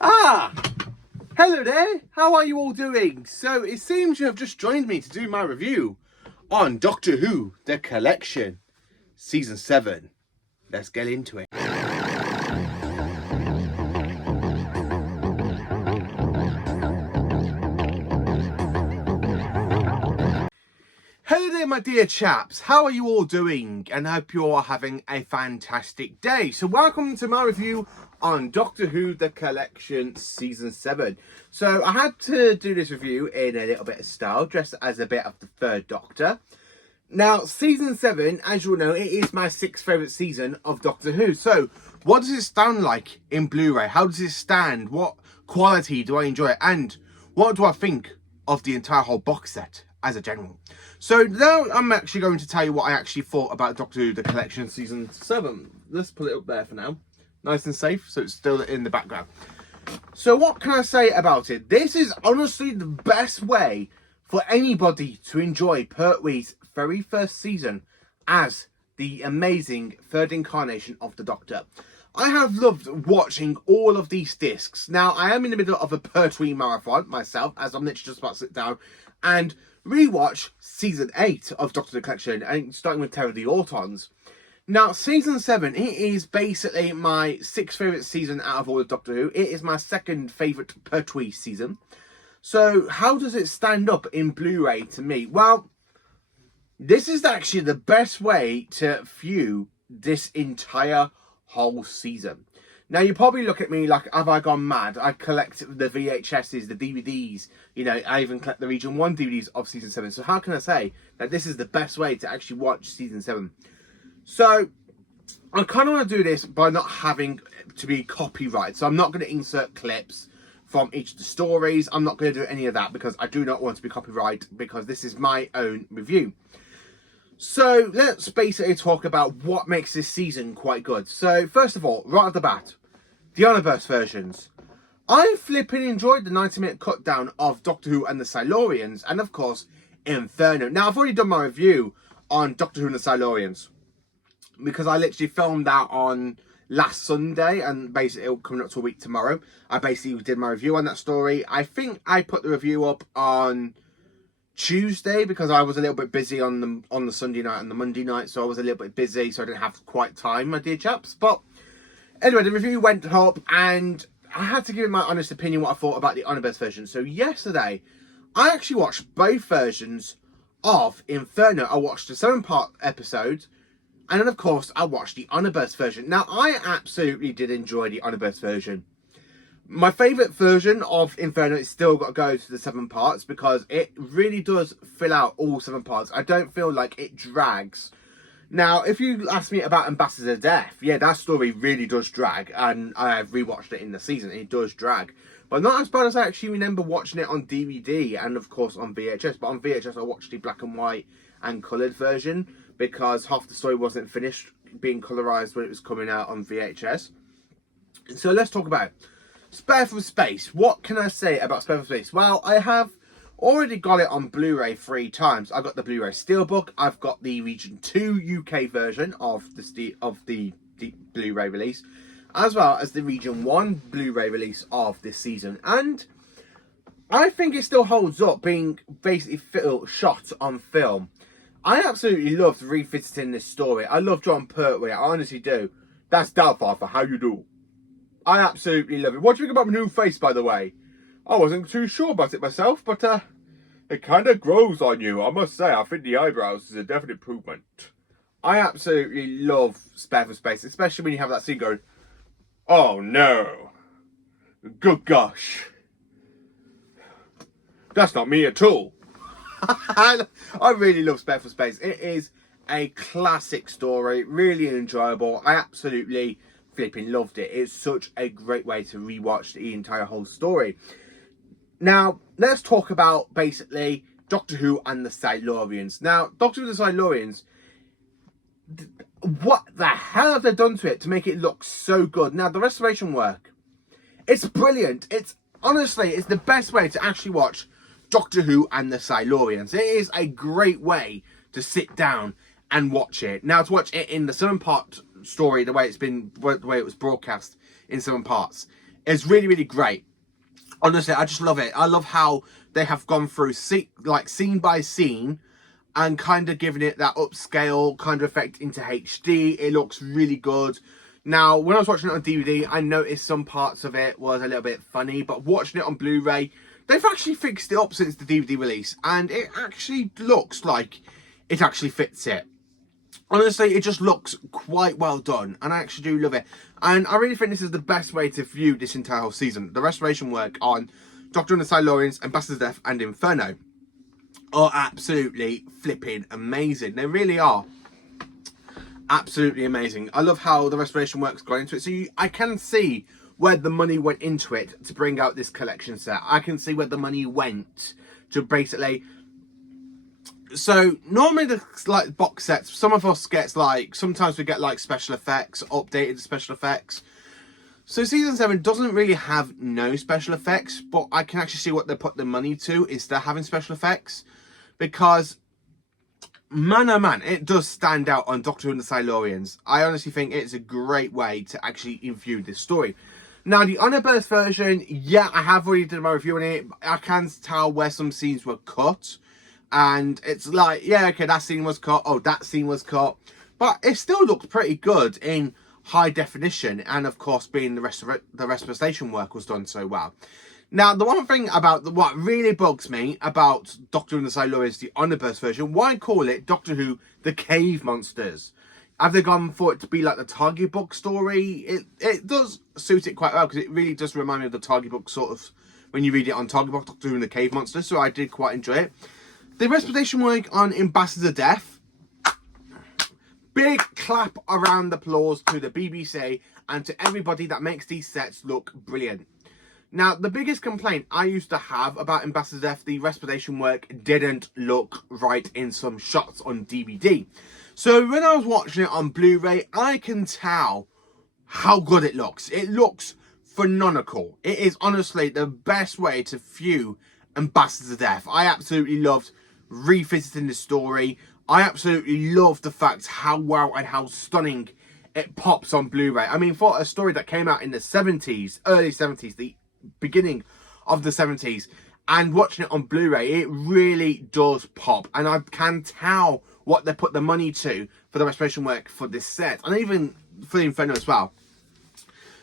Ah, hello there. How are you all doing? So it seems you have just joined me to do my review on Doctor Who, The Collection, Season 7. Let's get into it. Hello there, my dear chaps. How are you all doing? And I hope you're all having a fantastic day. So welcome to my review on Doctor Who, The Collection, Season 7. So I had to do this review in a little bit of style, dressed as a bit of the third Doctor. Now, Season 7, as you all know, it is my 6th favourite season of Doctor Who. So what does it stand like in Blu-ray? How does it stand? What quality do I enjoy? And what do I think of the entire whole box set as a general? So now I'm actually going to tell you what I actually thought about Doctor Who, The Collection, Season 7. Let's put it up there for now. Nice and safe, so it's still in the background. So what can I say about it? This is honestly the best way for anybody to enjoy Pertwee's very first season as the amazing third incarnation of the Doctor. I have loved watching all of these discs. Now, I am in the middle of a Pertwee marathon myself, as I'm literally just about to sit down and rewatch Season 8 of Doctor Who, The Collection, and starting with Terror of the Autons. Now, Season 7, it is basically my 6th favourite season out of all of Doctor Who. It is my 2nd favourite Pertwee season. So, how does it stand up in Blu-ray to me? Well, this is actually the best way to view this entire whole season. Now, you probably look at me like, have I gone mad? I collect the VHSs, the DVDs. You know, I even collect the Region 1 DVDs of Season 7. So how can I say that this is the best way to actually watch Season 7? So, I kind of want to do this by not having to be copyrighted. So I'm not going to insert clips from each of the stories. I'm not going to do any of that because I do not want to be copyrighted, because this is my own review. So let's basically talk about what makes this season quite good. So first of all, right off the bat, the omnibus versions. I flipping enjoyed the 90-minute cut down of Doctor Who and the Silurians, and of course Inferno. Now, I've already done my review on Doctor Who and the Silurians, because I literally filmed that on last Sunday, and basically it'll come up to a week tomorrow. I basically did my review on that story. I think I put the review up on Tuesday because I was a little bit busy on the Sunday night and the Monday night, so I was a little bit busy, so I didn't have quite time, my dear chaps. But anyway, the review went up, and I had to give it my honest opinion what I thought about the omnibus version. So yesterday, I actually watched both versions of Inferno. I watched the 7-part episode, and then of course I watched the omnibus version. Now, I absolutely did enjoy the omnibus version. My favourite version of Inferno is still got to go to the 7 parts, because it really does fill out all 7 parts. I don't feel like it drags. Now, if you ask me about Ambassador Death, yeah, that story really does drag, and I have rewatched it in the season. It does drag, but not as bad as I actually remember watching it on DVD and of course on VHS. But on VHS I watched the black and white and coloured version, because half the story wasn't finished being colourised when it was coming out on VHS. So let's talk about Spare from Space. What can I say about Spare from Space? Well, I have already got it on Blu-ray 3 times. I got the Blu-ray Steelbook. I've got the Region 2 UK version of the Blu-ray release, as well as the Region 1 Blu-ray release of this season. And I think it still holds up, being basically shot on film. I absolutely loved revisiting this story. I love John Pertwee. I honestly do. That's Doubtfather. How you do? I absolutely love it. What do you think about my new face, by the way? I wasn't too sure about it myself, but it kind of grows on you. I must say, I think the eyebrows is a definite improvement. I absolutely love Spare from Space, especially when you have that scene going, oh no, good gosh, that's not me at all. I really love Spare from Space. It is a classic story, really enjoyable. I absolutely flipping loved it. It's such a great way to rewatch the entire whole story. Now, let's talk about basically Doctor Who and the Silurians. Now, Doctor Who and the Silurians, what the hell have they done to it to make it look so good? Now, the restoration work, it's brilliant. It's honestly, it's the best way to actually watch Doctor Who and the Silurians. It is a great way to sit down and watch it. Now, to watch it in the 7-part story, the way it was broadcast in 7 parts, is really, really great. Honestly, I just love it. I love how they have gone through scene by scene and kind of giving it that upscale kind of effect into HD. It looks really good. Now, when I was watching it on DVD, I noticed some parts of it was a little bit funny, but watching it on Blu-ray, they've actually fixed it up since the DVD release, and it actually looks like it actually fits it. Honestly, it just looks quite well done, and I actually do love it. And I really think this is the best way to view this entire whole season. The restoration work on Doctor and the Silurians, Ambassador's Death, and Inferno are absolutely flipping amazing. They really are absolutely amazing. I love how the restoration work's gone into it. So I can see where the money went into it to bring out this collection set. I can see where the money went to basically... So normally the like box sets, some of us gets like, sometimes we get like special effects, updated special effects. So season 7 doesn't really have no special effects, but I can actually see what they put the money to is they're having special effects, because man oh man, it does stand out on Doctor Who and the Silurians. I honestly think it's a great way to actually view this story. Now the omnibus version, yeah, I have already done my review on it. I can tell where some scenes were cut. And it's like, yeah, okay, that scene was cut. Oh, that scene was cut. But it still looked pretty good in high definition. And, of course, being the restoration work was done so well. Now, the one thing about what really bugs me about Doctor Who and the Silurians, the omnibus version, why call it Doctor Who, the Cave Monsters? Have they gone for it to be like the Target book story? It does suit it quite well, because it really does remind me of the Target book, sort of, when you read it on Target book, Doctor Who and the Cave Monsters. So I did quite enjoy it. The restoration work on Ambassador's Death, big clap around the applause to the BBC and to everybody that makes these sets look brilliant. Now, the biggest complaint I used to have about Ambassador's Death, the restoration work didn't look right in some shots on DVD. So when I was watching it on Blu-ray, I can tell how good it looks. It looks phenomenal. It is honestly the best way to view Ambassador's Death. I absolutely loved revisiting the story. I absolutely love the fact how well and how stunning it pops on Blu-ray. I mean, for a story that came out in the 70s, early 70s, the beginning of the 70s, and watching it on Blu-ray, it really does pop. And I can tell what they put the money to for the restoration work for this set, and even for the Inferno as well.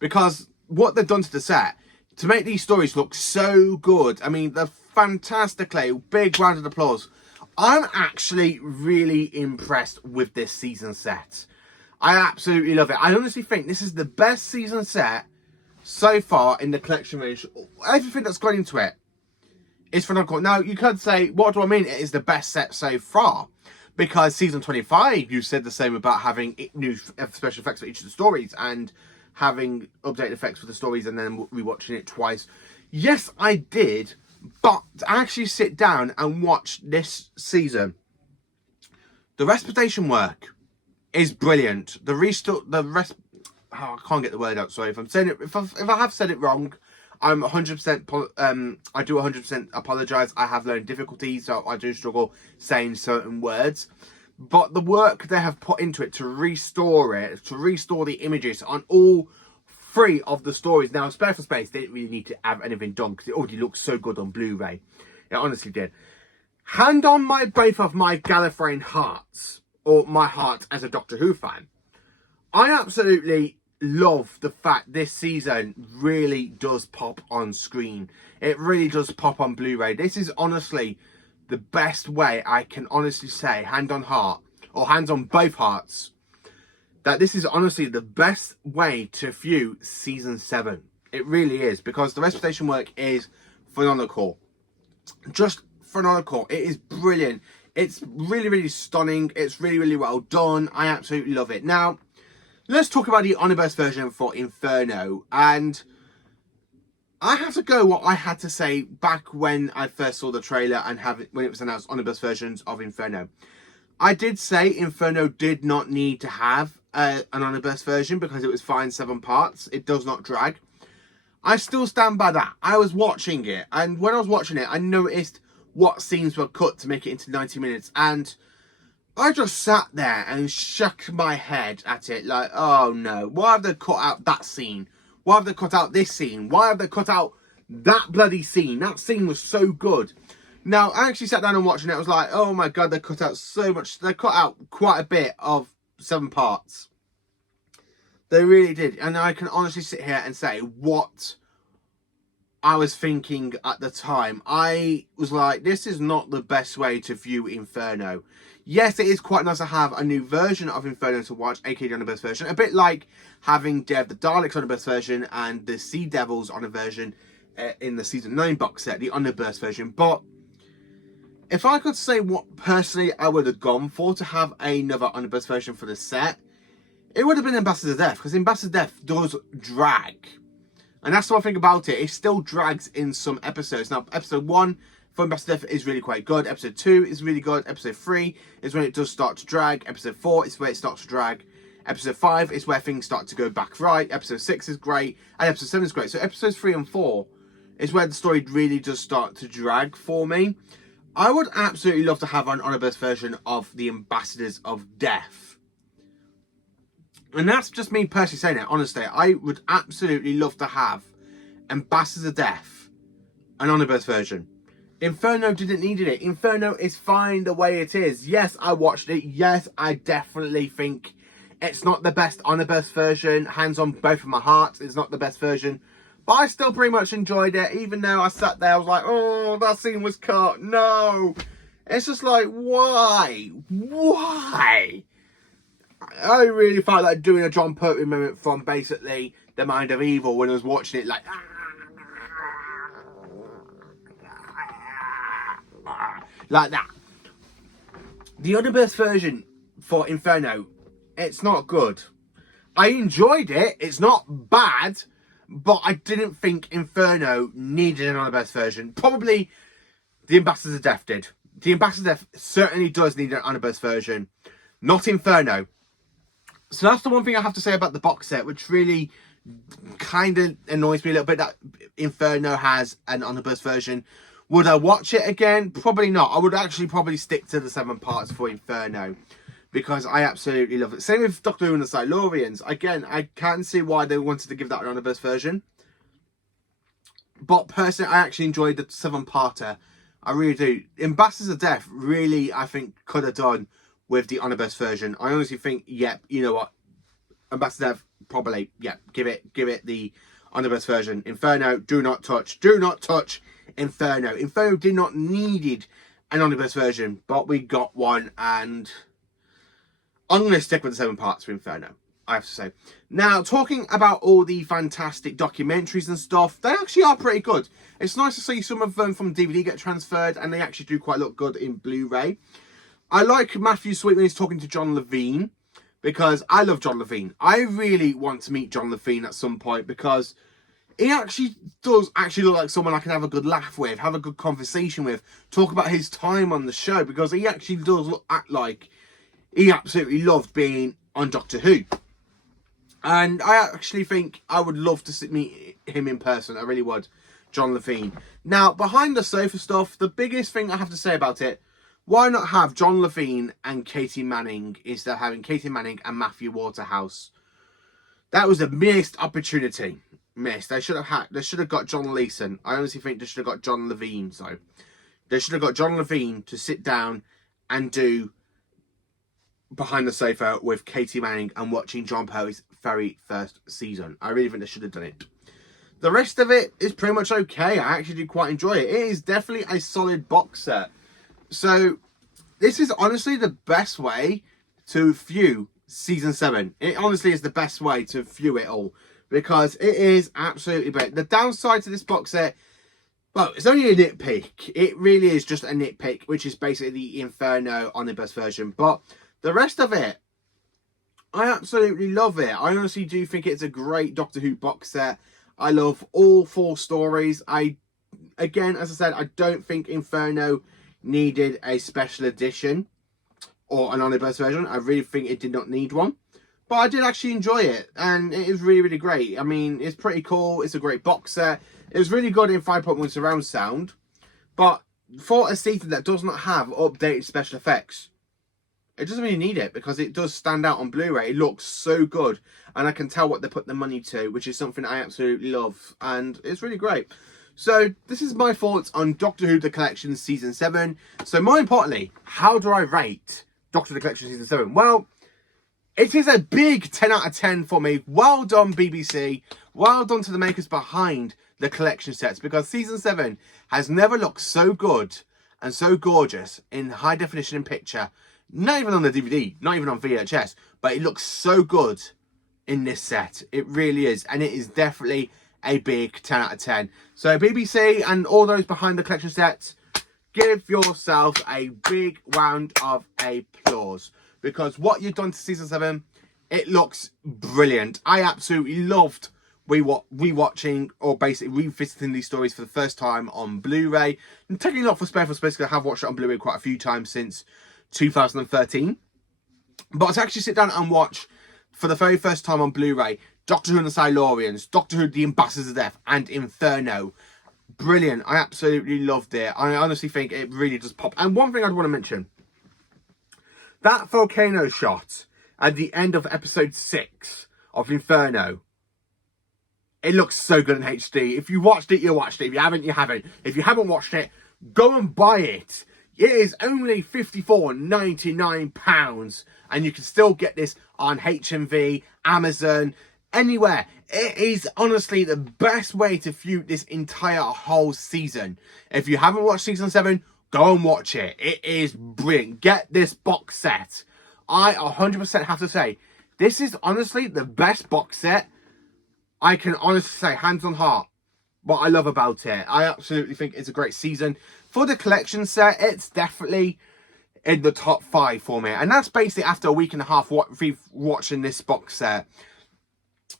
Because what they've done to the set to make these stories look so good, I mean, they're fantastically, big round of applause. I'm actually really impressed with this season set. I absolutely love it. I honestly think this is the best season set so far in the collection range. Everything that's gone into it is phenomenal. Now, you could say, what do I mean? It is the best set so far. Because season 25, you said the same about having new special effects for each of the stories and having updated effects for the stories and then rewatching it twice. Yes, I did. But to actually sit down and watch this season, the restoration work is brilliant. I can't get the word out. Sorry if I'm saying it. If I have said it wrong, I'm 100%. I do 100% apologise. I have learned difficulties, so I do struggle saying certain words. But the work they have put into it to restore it, to restore the images on all 3 of the stories. Now, Spare for Space, they didn't really need to have anything done because it already looks so good on Blu-ray. It honestly did. Hand on both of my Gallifreyan hearts, or my heart as a Doctor Who fan. I absolutely love the fact this season really does pop on screen. It really does pop on Blu-ray. This is honestly the best way I can honestly say, hand on heart, or hands on both hearts, that this is honestly the best way to view season 7. It really is, because the restoration work is phenomenal. Just phenomenal. It is brilliant. It's really, really stunning. It's really, really well done. I absolutely love it. Now, let's talk about the omnibus version for Inferno. And I have to go what I had to say back when I first saw the trailer and when it was announced omnibus versions of Inferno. I did say Inferno did not need to have an omnibus version because it was fine 7 parts. It does not drag. I still stand by that. I was watching it, and when I was watching it, I noticed what scenes were cut to make it into 90 minutes, and I just sat there and shook my head at it like, oh no, why have they cut out that scene? Why have they cut out this scene? Why have they cut out that bloody scene? That scene was so good. Now, I actually sat down and watching it. I was like, oh my God, they cut out so much. They cut out quite a bit of 7 parts. They really did. And I can honestly sit here and say what I was thinking at the time. I was like, this is not the best way to view Inferno. Yes, it is quite nice to have a new version of Inferno to watch, aka the omnibus version. A bit like having Day of the Daleks omnibus version and the Sea Devils on a version in the season 9 box set, the omnibus version. But if I could say what personally I would have gone for to have another omnibus version for the set, it would have been Ambassador Death, because Ambassador Death does drag. And that's the one thing about it, it still drags in some episodes. Now, episode 1 for Ambassador Death is really quite good. Episode 2 is really good. Episode 3 is when it does start to drag. Episode 4 is where it starts to drag. Episode 5 is where things start to go back right. Episode 6 is great. And episode 7 is great. So episodes 3 and 4 is where the story really does start to drag for me. I would absolutely love to have an omnibus version of the Ambassadors of Death. And that's just me personally saying it. Honestly, I would absolutely love to have Ambassadors of Death, an omnibus version. Inferno didn't need it. Inferno is fine the way it is. Yes, I watched it. Yes, I definitely think it's not the best omnibus version. Hands on both of my hearts, it's not the best version. But I still pretty much enjoyed it, even though I sat there, I was like, oh, that scene was cut. No. It's just like, why? Why? I really felt like doing a John Pertwee moment from basically The Mind of Evil when I was watching it, like, like that. The omnibus version for Inferno, it's not good. I enjoyed it. It's not bad. But I didn't think Inferno needed an omnibus version. Probably the Ambassadors of Death did. The Ambassadors of Death certainly does need an omnibus version. Not Inferno. So that's the one thing I have to say about the box set, which really kind of annoys me a little bit, that Inferno has an omnibus version. Would I watch it again? Probably not. I would actually probably stick to the 7 parts for Inferno, because I absolutely love it. Same with Doctor Who and the Silurians. Again, I can see why they wanted to give that an omnibus version. But personally, I actually enjoyed the 7-parter. I really do. Ambassadors of Death really, I think, could have done with the omnibus version. I honestly think, yep, you know what? Ambassador Death, probably, yep, give it the omnibus version. Inferno, do not touch Inferno. Inferno did not needed an omnibus version, but we got one, and I'm going to stick with the 7 parts for Inferno, I have to say. Now, talking about all the fantastic documentaries and stuff, they actually are pretty good. It's nice to see some of them from DVD get transferred, and they actually do quite look good in Blu-ray. I like Matthew Sweet when he's talking to John Levine, because I love John Levine. I really want to meet John Levine at some point, because he actually does look like someone I can have a good laugh with, have a good conversation with, talk about his time on the show, because he actually does act like he absolutely loved being on Doctor Who. And I actually think I would love to meet him in person. I really would. John Levine. Now, behind the sofa stuff, the biggest thing I have to say about it, why not have John Levine and Katie Manning instead of having Katie Manning and Matthew Waterhouse? That was a missed opportunity. Missed. They should have got John Leeson. I honestly think they should have got John Levine. So they should have got John Levine to sit down and do Behind the Sofa with Katie Manning and watching John Pertwee's very first season. I really think they should have done it. The rest of it is pretty much okay. I actually do quite enjoy it. It is definitely a solid box set. So this is honestly the best way to view season 7. It honestly is the best way to view it all, because it is absolutely great. The downside to this box set, well, it's only a nitpick. It really is just a nitpick, which is basically the Inferno omnibus version. But the rest of it, I absolutely love it. I honestly do think it's a great Doctor Who box set. I love all 4 stories. Again, as I said, I don't think Inferno needed a special edition or an omnibus version. I really think it did not need one. But I did actually enjoy it, and it is really, really great. I mean, it's pretty cool. It's a great box set. It was really good in 5.1 surround sound. But for a season that does not have updated special effects, it doesn't really need it because it does stand out on Blu-ray. It looks so good, and I can tell what they put the money to, which is something I absolutely love, and it's really great. So this is my thoughts on Doctor Who The Collection Season 7. So more importantly, how do I rate Doctor Who The Collection Season 7? Well, it is a big 10 out of 10 for me. Well done, BBC. Well done to the makers behind the collection sets, because Season 7 has never looked so good and so gorgeous in high definition picture. Not even on the DVD, not even on VHS, but it looks so good in this set. It really is, and it is definitely a big 10 out of 10. So BBC and all those behind the collection sets, give yourself a big round of applause, because what you've done to Season 7, it looks brilliant. I absolutely loved rewatching or basically revisiting these stories for the first time on Blu-ray. And taking a lot for space because I have watched it on Blu-ray quite a few times since 2013. But to actually sit down and watch for the very first time on Blu-ray Doctor Who and the Silurians, Doctor Who The Ambassadors of Death, and Inferno. Brilliant. I absolutely loved it. I honestly think it really does pop. And one thing I'd want to mention, that volcano shot at the end of episode 6 of Inferno, it looks so good in HD. If you watched it, you watched it. If you haven't, you haven't. If you haven't watched it, go and buy it. It is only £54.99, and you can still get this on HMV, Amazon, anywhere. It is honestly the best way to view this entire whole season. If you haven't watched Season 7, go and watch it. It is brilliant. Get this box set. I 100% have to say, this is honestly the best box set. I can honestly say, hands on heart, what I love about it. I absolutely think it's a great season. For the collection set, it's definitely in the top 5 for me. And that's basically after a week and a half watching this box set.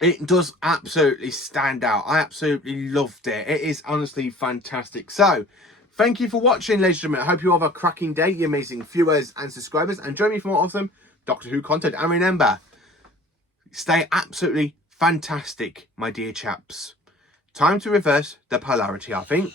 It does absolutely stand out. I absolutely loved it. It is honestly fantastic. So, thank you for watching, ladies and gentlemen. I hope you have a cracking day, you amazing viewers and subscribers. And join me for more awesome Doctor Who content. And remember, stay absolutely fantastic, my dear chaps. Time to reverse the polarity, I think.